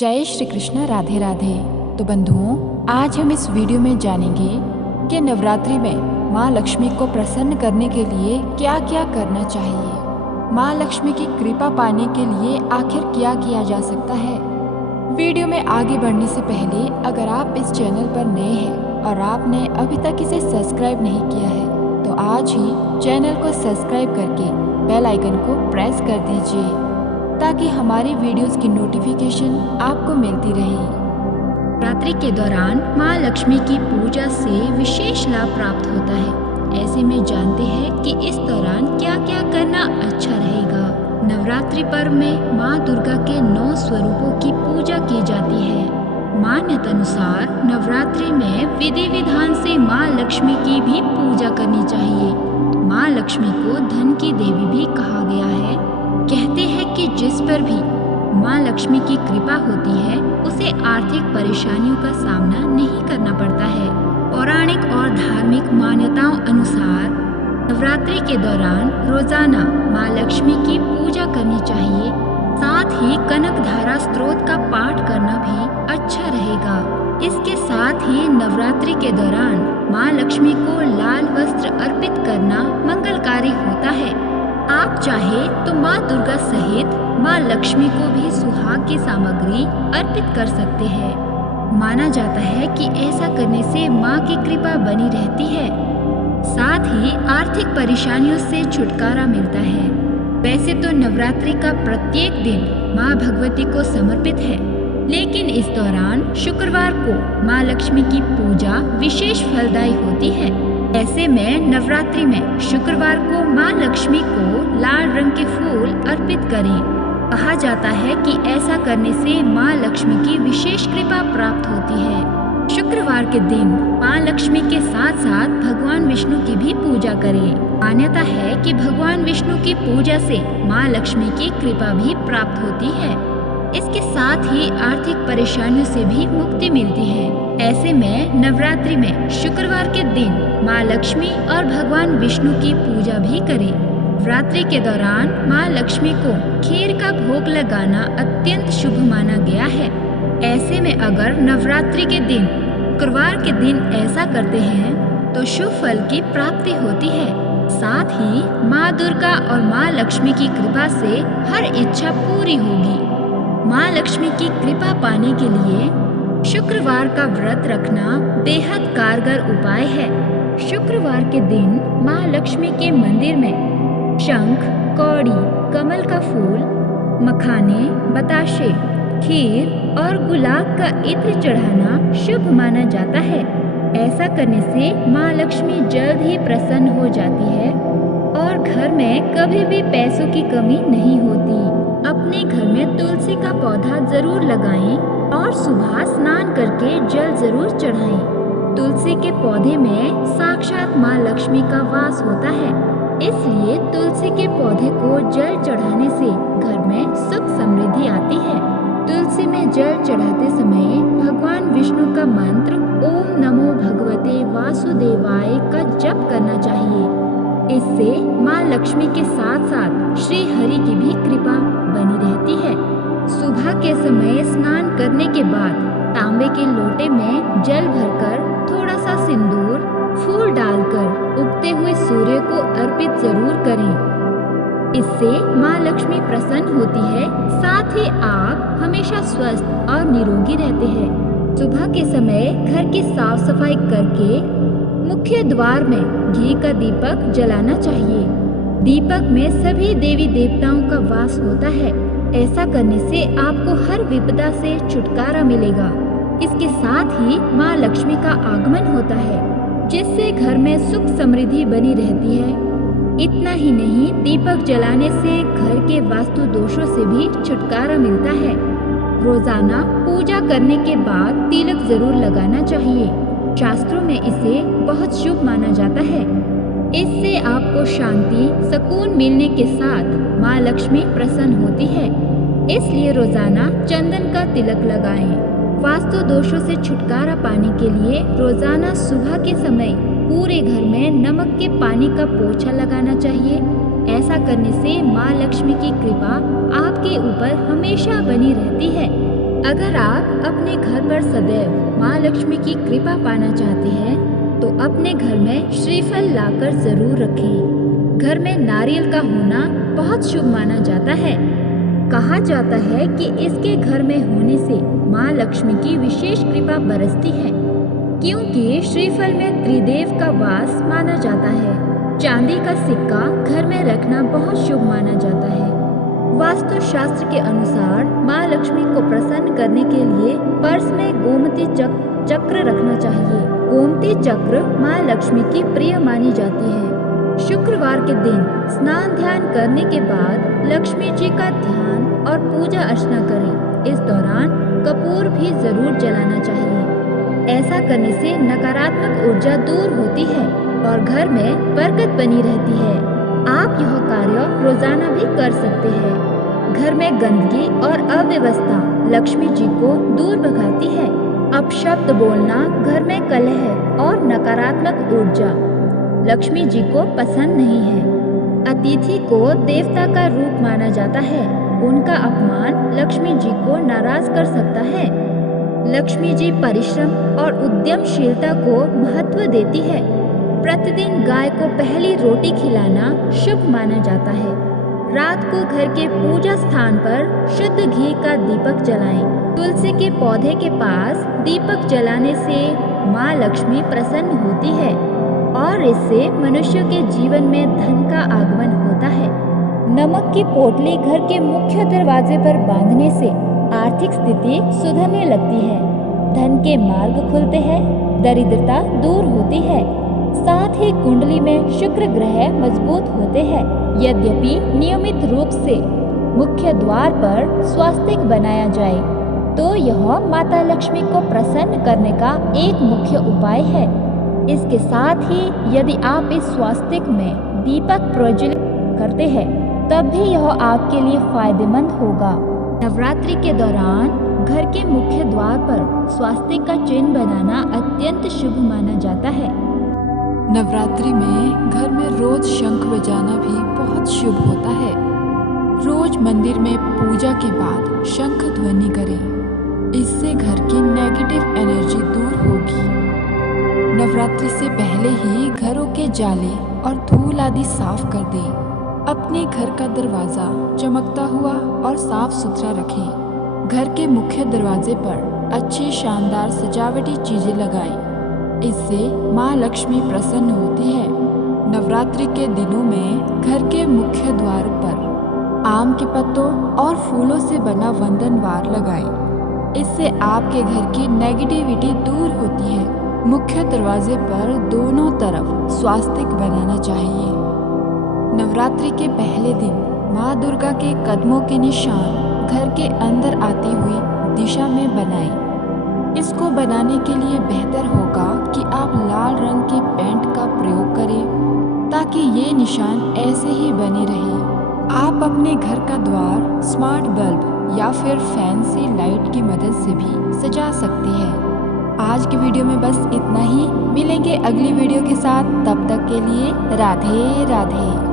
जय श्री कृष्ण, राधे राधे। तो बंधुओं, आज हम इस वीडियो में जानेंगे कि नवरात्रि में माँ लक्ष्मी को प्रसन्न करने के लिए क्या क्या करना चाहिए। माँ लक्ष्मी की कृपा पाने के लिए आखिर क्या किया जा सकता है। वीडियो में आगे बढ़ने से पहले अगर आप इस चैनल पर नए हैं और आपने अभी तक इसे सब्सक्राइब नहीं किया है तो आज ही चैनल को सब्सक्राइब करके बेल आइकन को प्रेस कर दीजिए ताकि हमारी वीडियोस की नोटिफिकेशन आपको मिलती रहे। नवरात्रि के दौरान माँ लक्ष्मी की पूजा से विशेष लाभ प्राप्त होता है। ऐसे में जानते हैं कि इस दौरान क्या क्या करना अच्छा रहेगा। नवरात्रि पर्व में माँ दुर्गा के 9 स्वरूपों की पूजा की जाती है। मान्यता अनुसार नवरात्रि में विधि विधान से माँ लक्ष्मी की भी पूजा करनी चाहिए। माँ लक्ष्मी को धन की देवी भी कहा गया है। कहते हैं कि जिस पर भी माँ लक्ष्मी की कृपा होती है उसे आर्थिक परेशानियों का सामना नहीं करना पड़ता है। पौराणिक और धार्मिक मान्यताओं अनुसार नवरात्रि के दौरान रोजाना माँ लक्ष्मी की पूजा करनी चाहिए। साथ ही कनक धारा स्त्रोत का पाठ करना भी अच्छा रहेगा। इसके साथ ही नवरात्रि के दौरान माँ लक्ष्मी को लाल वस्त्र अर्पित करना मंगलकारी होता है। आप चाहे तो माँ दुर्गा सहित माँ लक्ष्मी को भी सुहाग की सामग्री अर्पित कर सकते हैं। माना जाता है कि ऐसा करने से माँ की कृपा बनी रहती है। साथ ही आर्थिक परेशानियों से छुटकारा मिलता है। वैसे तो नवरात्रि का प्रत्येक दिन माँ भगवती को समर्पित है, लेकिन इस दौरान शुक्रवार को माँ लक्ष्मी की पूजा विशेष फलदायी होती है। ऐसे में नवरात्रि में शुक्रवार को माँ लक्ष्मी को लाल रंग के फूल अर्पित करें। कहा जाता है कि ऐसा करने से माँ लक्ष्मी की विशेष कृपा प्राप्त होती है। शुक्रवार के दिन माँ लक्ष्मी के साथ साथ भगवान विष्णु की भी पूजा करें। मान्यता है कि भगवान विष्णु की पूजा से माँ लक्ष्मी की कृपा भी प्राप्त होती है। इसके साथ ही आर्थिक परेशानियों से भी मुक्ति मिलती है। ऐसे में नवरात्रि में शुक्रवार के दिन माँ लक्ष्मी और भगवान विष्णु की पूजा भी करें। नवरात्रि के दौरान माँ लक्ष्मी को खीर का भोग लगाना अत्यंत शुभ माना गया है। ऐसे में अगर नवरात्रि के दिन शुक्रवार के दिन ऐसा करते हैं तो शुभ फल की प्राप्ति होती है। साथ ही माँ दुर्गा और माँ लक्ष्मी की कृपा से हर इच्छा पूरी होगी। माँ लक्ष्मी की कृपा पाने के लिए शुक्रवार का व्रत रखना बेहद कारगर उपाय है। शुक्रवार के दिन माँ लक्ष्मी के मंदिर में शंख, कौड़ी, कमल का फूल, मखाने, बताशे, खीर और गुलाब का इत्र चढ़ाना शुभ माना जाता है। ऐसा करने से माँ लक्ष्मी जल्द ही प्रसन्न हो जाती है और घर में कभी भी पैसों की कमी नहीं होती। अपने घर में तुलसी का पौधा जरूर लगाएं और सुबह स्नान करके जल जरूर चढ़ाएं। तुलसी के पौधे में साक्षात माँ लक्ष्मी का वास होता है, इसलिए तुलसी के पौधे को जल चढ़ाने से घर में सुख समृद्धि आती है। तुलसी में जल चढ़ाते समय भगवान विष्णु का मंत्र ओम नमो भगवते वासुदेवाय का जप करना चाहिए। इससे माँ लक्ष्मी के साथ साथ श्री हरि की भी कृपा बनी रहती है। सुबह के समय स्नान करने के बाद तांबे के लोटे में जल भरकर थोड़ा सा सिंदूर, फूल डालकर उगते हुए सूर्य को अर्पित जरूर करें। इससे माँ लक्ष्मी प्रसन्न होती है। साथ ही आप हमेशा स्वस्थ और निरोगी रहते हैं। सुबह के समय घर की साफ सफाई करके मुख्य द्वार में घी का दीपक जलाना चाहिए। दीपक में सभी देवी देवताओं का वास होता है। ऐसा करने से आपको हर विपदा से छुटकारा मिलेगा। इसके साथ ही माँ लक्ष्मी का आगमन होता है, जिससे घर में सुख समृद्धि बनी रहती है। इतना ही नहीं, दीपक जलाने से घर के वास्तु दोषों से भी छुटकारा मिलता है। रोजाना पूजा करने के बाद तिलक जरूर लगाना चाहिए। शास्त्रों में इसे बहुत शुभ माना जाता है। इससे आपको शांति, सुकून मिलने के साथ माँ लक्ष्मी प्रसन्न होती है। इसलिए रोजाना चंदन का तिलक लगाएं। वास्तु दोषों से छुटकारा पाने के लिए रोजाना सुबह के समय पूरे घर में नमक के पानी का पोछा लगाना चाहिए। ऐसा करने से माँ लक्ष्मी की कृपा आपके ऊपर हमेशा बनी रहती है। अगर आप अपने घर पर सदैव माँ लक्ष्मी की कृपा पाना चाहते हैं तो अपने घर में श्रीफल लाकर जरूर रखें। घर में नारियल का होना बहुत शुभ माना जाता है। कहा जाता है कि इसके घर में होने से माँ लक्ष्मी की विशेष कृपा बरसती है, क्योंकि श्रीफल में त्रिदेव का वास माना जाता है। चांदी का सिक्का घर में रखना बहुत शुभ माना जाता है। वास्तु शास्त्र के अनुसार माँ लक्ष्मी को प्रसन्न करने के लिए पर्स में गोमती चक्र रखना चाहिए। गोमती चक्र माँ लक्ष्मी की प्रिय मानी जाती है। शुक्रवार के दिन स्नान ध्यान करने के बाद लक्ष्मी जी का ध्यान और पूजा अर्चना करें। इस दौरान कपूर भी जरूर जलाना चाहिए। ऐसा करने से नकारात्मक ऊर्जा दूर होती है और घर में बरकत बनी रहती है। आप यह कार्य रोजाना भी कर सकते हैं। घर में गंदगी और अव्यवस्था लक्ष्मी जी को दूर भगाती है। अपशब्द बोलना घर में कलह और नकारात्मक ऊर्जा लक्ष्मी जी को पसंद नहीं है। अतिथि को देवता का रूप माना जाता है। उनका अपमान लक्ष्मी जी को नाराज कर सकता है। लक्ष्मी जी परिश्रम और उद्यमशीलता को महत्व देती है। प्रतिदिन गाय को पहली रोटी खिलाना शुभ माना जाता है। रात को घर के पूजा स्थान पर शुद्ध घी का दीपक जलाएं। तुलसी के पौधे के पास दीपक जलाने से माँ लक्ष्मी प्रसन्न होती है और इससे मनुष्य के जीवन में धन का आगमन होता है। नमक की पोटली घर के मुख्य दरवाजे पर बांधने से आर्थिक स्थिति सुधरने लगती है। धन के मार्ग खुलते हैं, दरिद्रता दूर होती है। साथ ही कुंडली में शुक्र ग्रह मजबूत होते हैं। यद्यपि नियमित रूप से मुख्य द्वार पर स्वास्तिक बनाया जाए तो यह माता लक्ष्मी को प्रसन्न करने का एक मुख्य उपाय है। इसके साथ ही यदि आप इस स्वास्तिक में दीपक प्रज्वलित करते हैं तब भी यह आपके लिए फायदेमंद होगा। नवरात्रि के दौरान घर के मुख्य द्वार पर स्वास्तिक का चिन्ह बनाना अत्यंत शुभ माना जाता है। नवरात्रि में घर में रोज शंख बजाना भी बहुत शुभ होता है। रोज मंदिर में पूजा के बाद शंख ध्वनि करें। इससे घर की नेगेटिव एनर्जी दूर होगी। नवरात्रि से पहले ही घरों के जाले और धूल आदि साफ कर दें। अपने घर का दरवाज़ा चमकता हुआ और साफ सुथरा रखें। घर के मुख्य दरवाजे पर अच्छी शानदार सजावटी चीज़ें लगाएं। इससे माँ लक्ष्मी प्रसन्न होती है। नवरात्रि के दिनों में घर के मुख्य द्वार पर आम के पत्तों और फूलों से बना वंदनवार लगाएं। इससे आपके घर की नेगेटिविटी दूर होती है। मुख्य दरवाजे पर दोनों तरफ स्वास्तिक बनाना चाहिए। नवरात्रि के पहले दिन माँ दुर्गा के कदमों के निशान घर के अंदर आती हुई दिशा में बनाएं। इसको बनाने के लिए बेहतर होगा कि आप लाल रंग के पेंट का प्रयोग करें ताकि ये निशान ऐसे ही बने रहे। आप अपने घर का द्वार स्मार्ट बल्ब या फिर फैंसी लाइट की मदद से भी सजा सकते हैं। आज की वीडियो में बस इतना ही। मिलेंगे अगली वीडियो के साथ, तब तक के लिए राधे राधे।